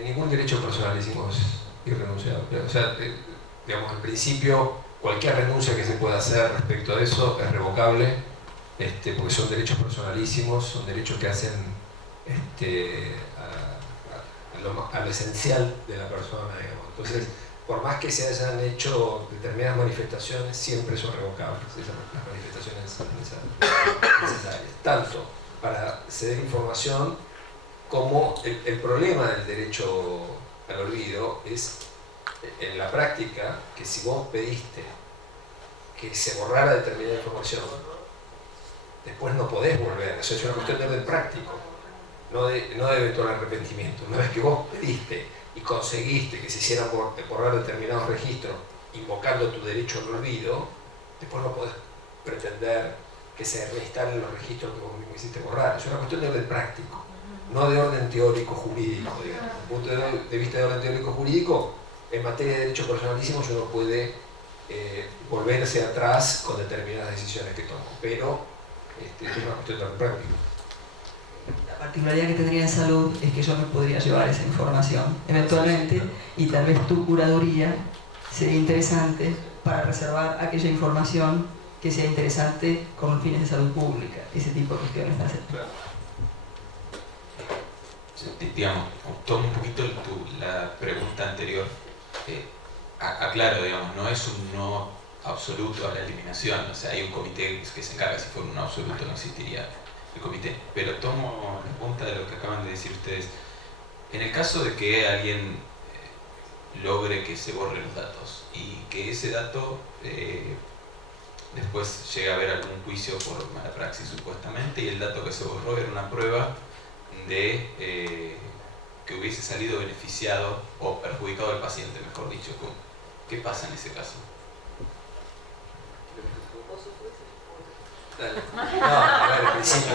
Ningún derecho personalísimo es irrenunciable. O sea, digamos, en principio, cualquier renuncia que se pueda hacer respecto a eso es revocable, porque son derechos personalísimos, son derechos que hacen a lo esencial de la persona, digamos. Entonces, por más que se hayan hecho determinadas manifestaciones, siempre son revocables las manifestaciones necesarias, tanto para ceder información como el problema del derecho al olvido es, en la práctica, que si vos pediste que se borrara determinada información, después no podés volver. Eso es una cuestión de orden práctico, no de eventual arrepentimiento. Una vez que vos pediste y conseguiste que se hicieran borrar determinados registros invocando tu derecho al olvido, después no podés pretender que se reinstalen los registros que vos mismo hiciste borrar. Es una cuestión de orden práctico, no de orden teórico jurídico. Digamos. Desde el punto de vista de orden teórico jurídico, en materia de derecho personalísimo uno puede volverse atrás con determinadas decisiones que tomó, pero es una cuestión de orden práctico. La particularidad que tendría en salud es que yo me podría llevar esa información eventualmente, y tal vez tu curaduría sería interesante para reservar aquella información que sea interesante con fines de salud pública, ese tipo de cuestiones. Claro. Digamos, tomo un poquito la pregunta anterior. Aclaro, digamos, no es un no absoluto a la eliminación, o sea, hay un comité que se encarga. Si fuera un no absoluto no existiría el comité, pero tomo la punta de lo que acaban de decir ustedes. En el caso de que alguien logre que se borren los datos y que ese dato después llegue a haber algún juicio por mala praxis supuestamente, y el dato que se borró era una prueba de que hubiese salido beneficiado o perjudicado al paciente, mejor dicho, ¿qué pasa en ese caso? No, a ver, en principio,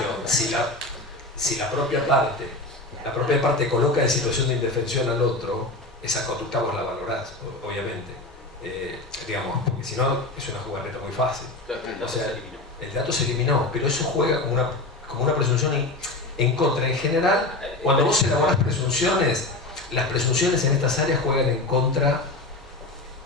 si la propia parte coloca en situación de indefensión al otro, esa conducta vos la valorás, obviamente. Digamos, porque si no es una jugarreta muy fácil. O sea, el dato se eliminó, pero eso juega como una presunción en contra. En general, cuando vos elaborás presunciones, las presunciones en estas áreas juegan en contra.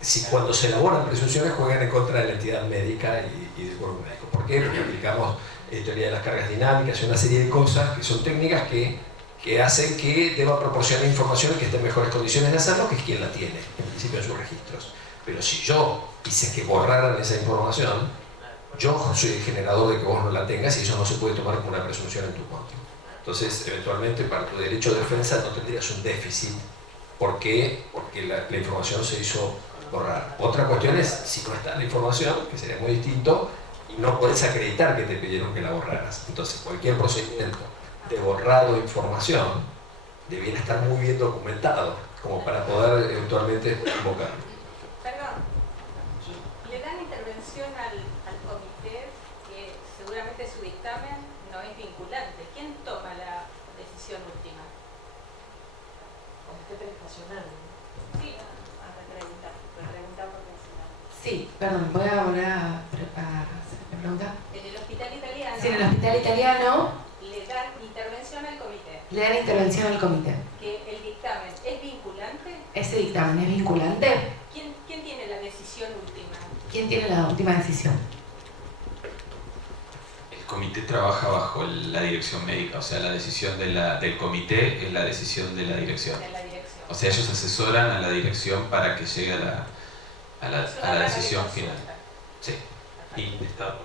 Si cuando se elaboran presunciones juegan en contra de la entidad médica y del cuerpo médico. ¿Por qué? Porque aplicamos teoría de las cargas dinámicas y una serie de cosas que son técnicas que hacen que deba proporcionar información que esté en mejores condiciones de hacerlo que es quien la tiene, en principio en sus registros. Pero si yo hice que borraran esa información, yo soy el generador de que vos no la tengas, y eso no se puede tomar como una presunción en tu contra. Entonces, eventualmente, para tu derecho de defensa no tendrías un déficit. ¿Por qué? Porque la información se hizo borrar. Otra cuestión es si no está la información, que sería muy distinto, y no puedes acreditar que te pidieron que la borraras. Entonces, cualquier procedimiento de borrado de información debiera estar muy bien documentado, como para poder eventualmente invocarlo. Perdón, le dan intervención al comité, que seguramente su dictamen no es vinculante. ¿Quién toma la decisión última? Comité prestacional. Sí, preguntar porque Sí, perdón, voy a volver a hacer la pregunta. en el hospital italiano. Sí, en el hospital italiano Le dan intervención al comité. le dan intervención al comité. Que el dictamen es vinculante. ¿Ese dictamen es vinculante? ¿Quién tiene la decisión última? ¿Quién tiene la última decisión? El comité trabaja bajo la dirección médica, o sea, la decisión del comité es la decisión de la dirección. De la dirección. O sea, ellos asesoran a la dirección para que llegue a la decisión final. Sí. Y está.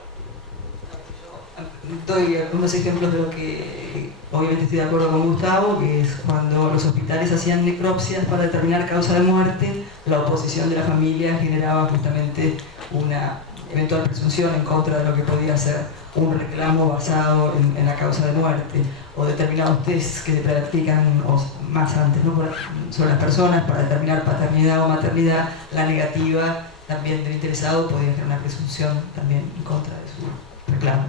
Doy algunos ejemplos de lo que obviamente estoy de acuerdo con Gustavo, que es cuando los hospitales hacían necropsias para determinar causa de muerte, la oposición de la familia generaba justamente una eventual presunción en contra de lo que podía ser un reclamo basado en la causa de muerte, o determinados tests que se practican más antes, ¿no? sobre las personas para determinar paternidad o maternidad. La negativa también del interesado podía generar una presunción también en contra de su reclamo.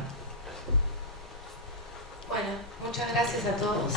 Bueno, muchas gracias a todos.